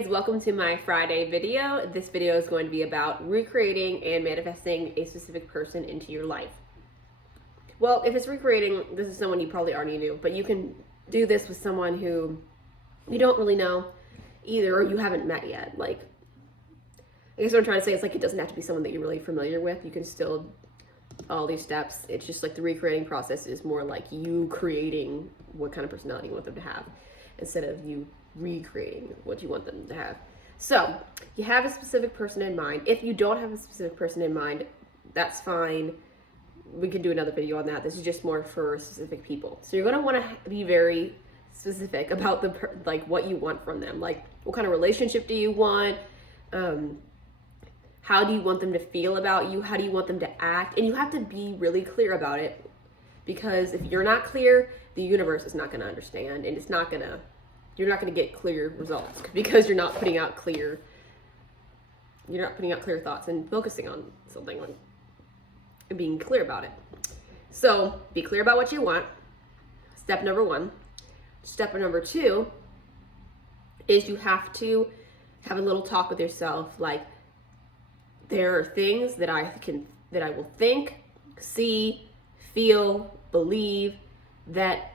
guys, welcome to my Friday video. This video is going to be about recreating and manifesting a specific person into your life. Well, if it's recreating, this is someone you probably already knew, but you can do this with someone who you don't really know either, or you haven't met yet. Like, I guess what I'm trying to say is, like, it doesn't have to be someone that you're really familiar with. You can still all these steps. It's just like the recreating process is more like you creating what kind of personality you want them to have instead of you recreating what you want them to have. So you have a specific person in mind. If you don't have a specific person in mind, that's fine. We can do another video on that. This is just more for specific people. So you're going to want to be very specific about like what you want from them. Like, what kind of relationship do you want? How do you want them to feel about you? How do you want them to act? And you have to be really clear about it, because if you're not clear, the universe is not going to understand, and you're not going to get clear results because you're not putting out clear thoughts and focusing on something, like, and being clear about it. So be clear about what you want. Step number one. Step number two is you have to have a little talk with yourself. Like, there are things that I will think, see, feel, believe that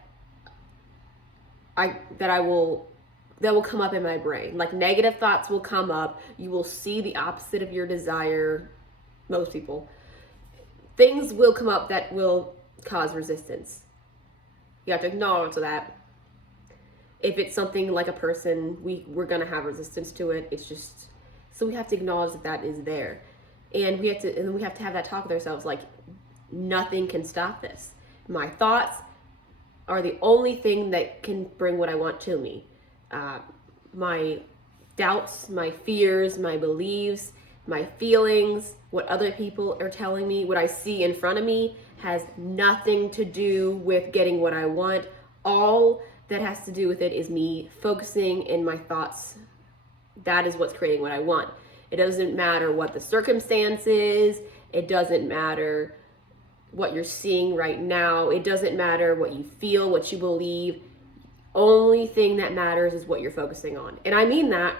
will come up in my brain. Like, negative thoughts will come up. You will see the opposite of your desire. Most people. Things will come up that will cause resistance. You have to acknowledge that. If it's something like a person, we're gonna have resistance to it. It's just, so we have to acknowledge that is there. And we have to have that talk with ourselves, like, nothing can stop this. My thoughts are the only thing that can bring what I want to me. My doubts, my fears, my beliefs, my feelings, what other people are telling me, what I see in front of me has nothing to do with getting what I want. All that has to do with it is me focusing in my thoughts. That is what's creating what I want. It doesn't matter what the circumstance is. It doesn't matter what you're seeing right now. It doesn't matter what you feel, what you believe. Only thing that matters is what you're focusing on. And I mean that.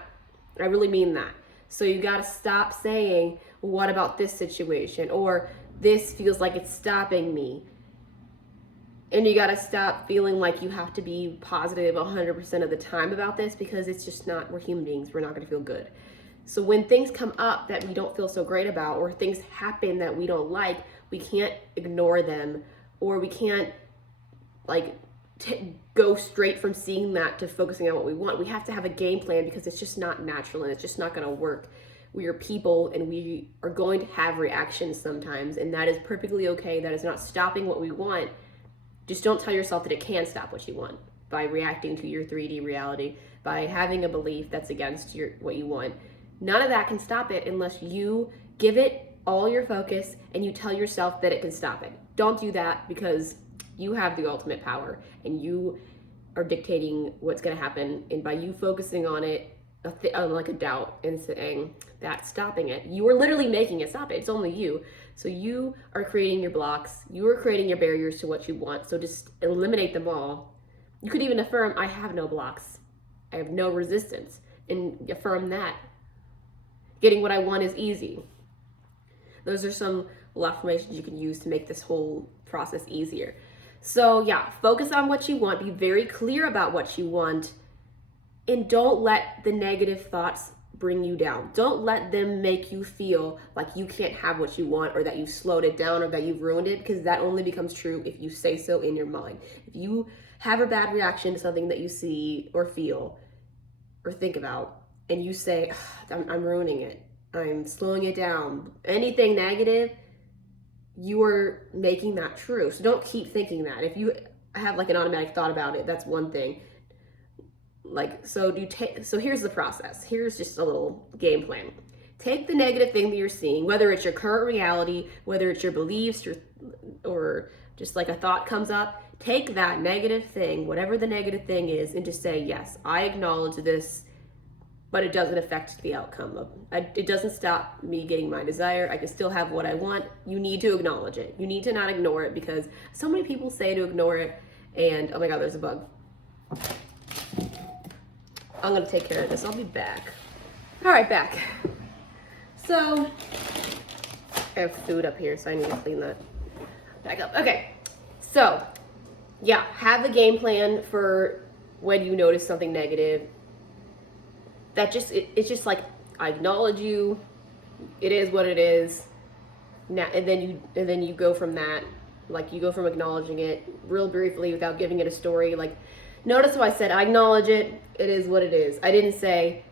I really mean that. So you got to stop saying, what about this situation? Or this feels like it's stopping me. And you got to stop feeling like you have to be positive 100% of the time about this, because it's just not, we're human beings. We're not going to feel good. So when things come up that we don't feel so great about, or things happen that we don't like, we can't ignore them, or we can't go straight from seeing that to focusing on what we want. We have to have a game plan, because it's just not natural and it's just not going to work. We are people and we are going to have reactions sometimes, and that is perfectly okay. That is not stopping what we want. Just don't tell yourself that it can stop what you want by reacting to your 3D reality, by having a belief that's against what you want. None of that can stop it unless you give it all your focus and you tell yourself that it can stop it. Don't do that, because you have the ultimate power and you are dictating what's going to happen. And by you focusing on it, like a doubt, and saying that's stopping it, you are literally making it stop it. It's only you. So you are creating your blocks. You are creating your barriers to what you want. So just eliminate them all. You could even affirm, I have no blocks. I have no resistance. And affirm that. Getting what I want is easy. Those are some little affirmations you can use to make this whole process easier. So yeah, focus on what you want. Be very clear about what you want. And don't let the negative thoughts bring you down. Don't let them make you feel like you can't have what you want, or that you've slowed it down, or that you've ruined it, because that only becomes true if you say so in your mind. If you have a bad reaction to something that you see or feel or think about, and you say, I'm ruining it, I'm slowing it down, anything negative, you are making that true. So don't keep thinking that. If you have like an automatic thought about it, that's one thing. So here's the process. Here's just a little game plan. Take the negative thing that you're seeing, whether it's your current reality, whether it's your beliefs, or just like a thought comes up. Take that negative thing, whatever the negative thing is, and just say, yes, I acknowledge this, but it doesn't affect the outcome. It doesn't stop me getting my desire. I can still have what I want. You need to acknowledge it. You need to not ignore it, because so many people say to ignore it, and oh my God, there's a bug. I'm gonna take care of this. I'll be back. All right, back. So I have food up here, so I need to clean that back up. Okay, so yeah, have a game plan for when you notice something negative. That just it's just like, I acknowledge you. It is what it is. Now and then you go from that. Like, you go from acknowledging it real briefly without giving it a story. Like, notice how I said I acknowledge it. It is what it is. I didn't say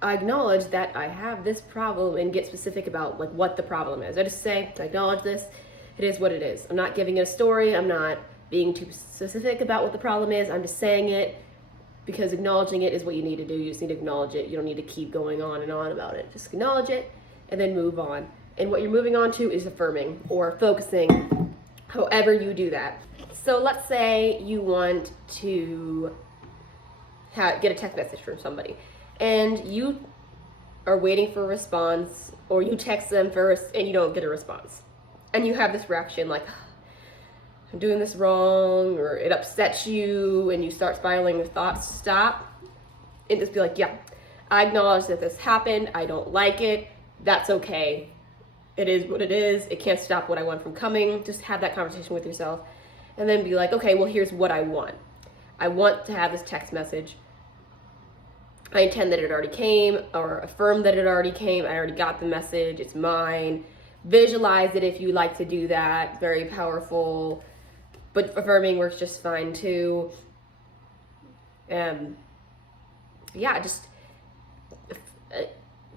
I acknowledge that I have this problem and get specific about like what the problem is. I just say I acknowledge this. It is what it is. I'm not giving it a story. I'm not being too specific about what the problem is. I'm just saying it because acknowledging it is what you need to do. You just need to acknowledge it. You don't need to keep going on and on about it. Just acknowledge it and then move on. And what you're moving on to is affirming or focusing, however you do that. So let's say you want to get a text message from somebody and you are waiting for a response, or you text them first and you don't get a response. And you have this reaction like, I'm doing this wrong, or it upsets you, and you start spiraling your thoughts. Stop and just be like, yeah, I acknowledge that this happened. I don't like it. That's okay. It is what it is. It can't stop what I want from coming. Just have that conversation with yourself and then be like, okay, well, here's what I want. I want to have this text message. I intend that it already came, or affirm that it already came. I already got the message. It's mine. Visualize it if you like to do that. Very powerful. But affirming works just fine too. Yeah, just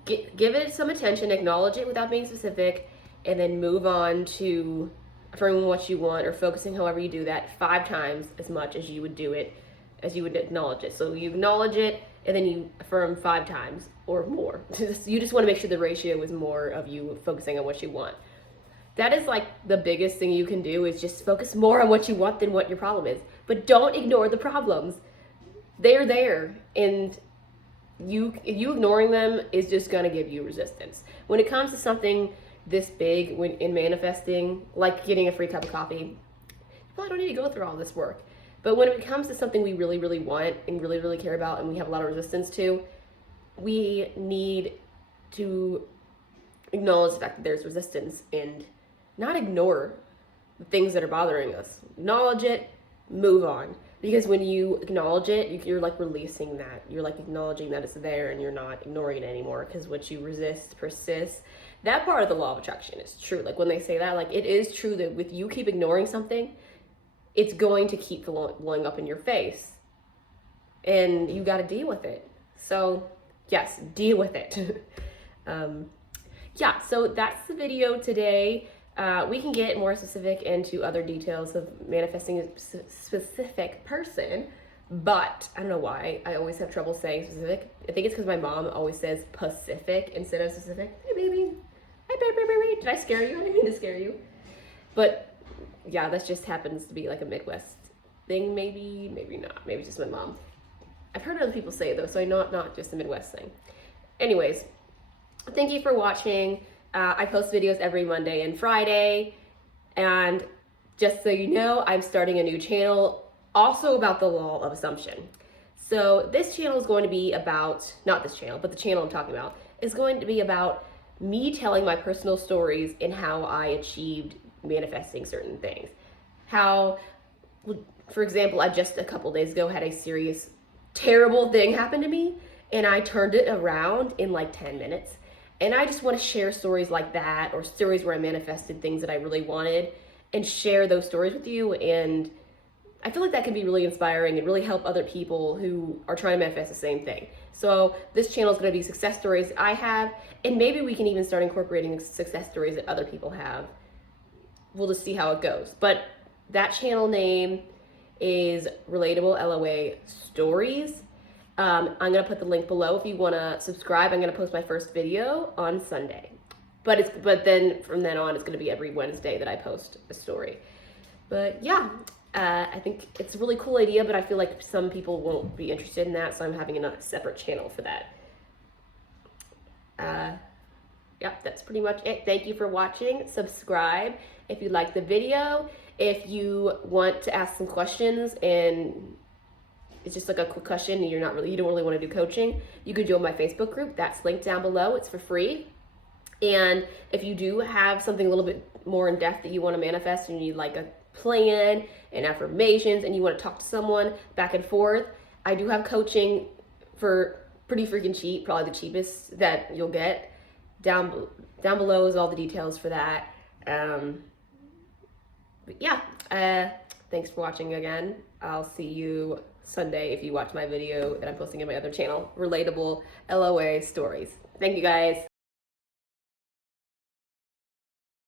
give it some attention, acknowledge it without being specific, and then move on to affirming what you want, or focusing however you do that 5 times as much as you would do it, as you would acknowledge it. So you acknowledge it, and then you affirm 5 times or more. You just want to make sure the ratio is more of you focusing on what you want. That is like the biggest thing you can do, is just focus more on what you want than what your problem is. But don't ignore the problems. They're there, and you ignoring them is just going to give you resistance. When it comes to something this big, when in manifesting, like getting a free cup of coffee, you probably don't need to go through all this work. But when it comes to something we really, really want and really, really care about, and we have a lot of resistance to, we need to acknowledge the fact that there's resistance and not ignore the things that are bothering us. Acknowledge it, move on. Because when you acknowledge it, you're like releasing that. You're like acknowledging that it's there, and you're not ignoring it anymore. Because what you resist persists. That part of the law of attraction is true. Like when they say that, like it is true that with you keep ignoring something, it's going to keep blowing up in your face. And you got to deal with it. So yes, deal with it. Yeah, so that's the video today. We can get more specific into other details of manifesting a specific person, but I don't know why I always have trouble saying specific. I think it's because my mom always says Pacific instead of specific. Hey, baby. Hi, baby. Did I scare you? I didn't mean to scare you. But yeah, that just happens to be like a Midwest thing, maybe not. Maybe just my mom. I've heard other people say it though, so I know it's not just a Midwest thing. Anyways, thank you for watching. I post videos every Monday and Friday, and just so you know, I'm starting a new channel also about the law of assumption. So this channel is going to be about, not this channel, but the channel I'm talking about is going to be about me telling my personal stories and how I achieved manifesting certain things. How, for example, I just a couple days ago had a serious, terrible thing happen to me, and I turned it around in like 10 minutes. And I just want to share stories like that, or stories where I manifested things that I really wanted, and share those stories with you. And I feel like that can be really inspiring and really help other people who are trying to manifest the same thing. So this channel is going to be success stories I have, and maybe we can even start incorporating success stories that other people have. We'll just see how it goes. But that channel name is RelatableLOA Stories. I'm going to put the link below if you want to subscribe. I'm going to post my first video on Sunday. But then from then on, it's going to be every Wednesday that I post a story. But yeah, I think it's a really cool idea, but I feel like some people won't be interested in that, so I'm having a separate channel for that. Yeah, that's pretty much it. Thank you for watching. Subscribe if you like the video. If you want to ask some questions and it's just like a quick question and you don't really want to do coaching, you could join my Facebook group. That's linked down below. It's for free. And if you do have something a little bit more in depth that you want to manifest and you need like a plan and affirmations and you want to talk to someone back and forth, I do have coaching for pretty freaking cheap, probably the cheapest that you'll get. Down below is all the details for that. But yeah, thanks for watching again. I'll see you Sunday if you watch my video that I'm posting in my other channel, Relatable LOA Stories. Thank you guys.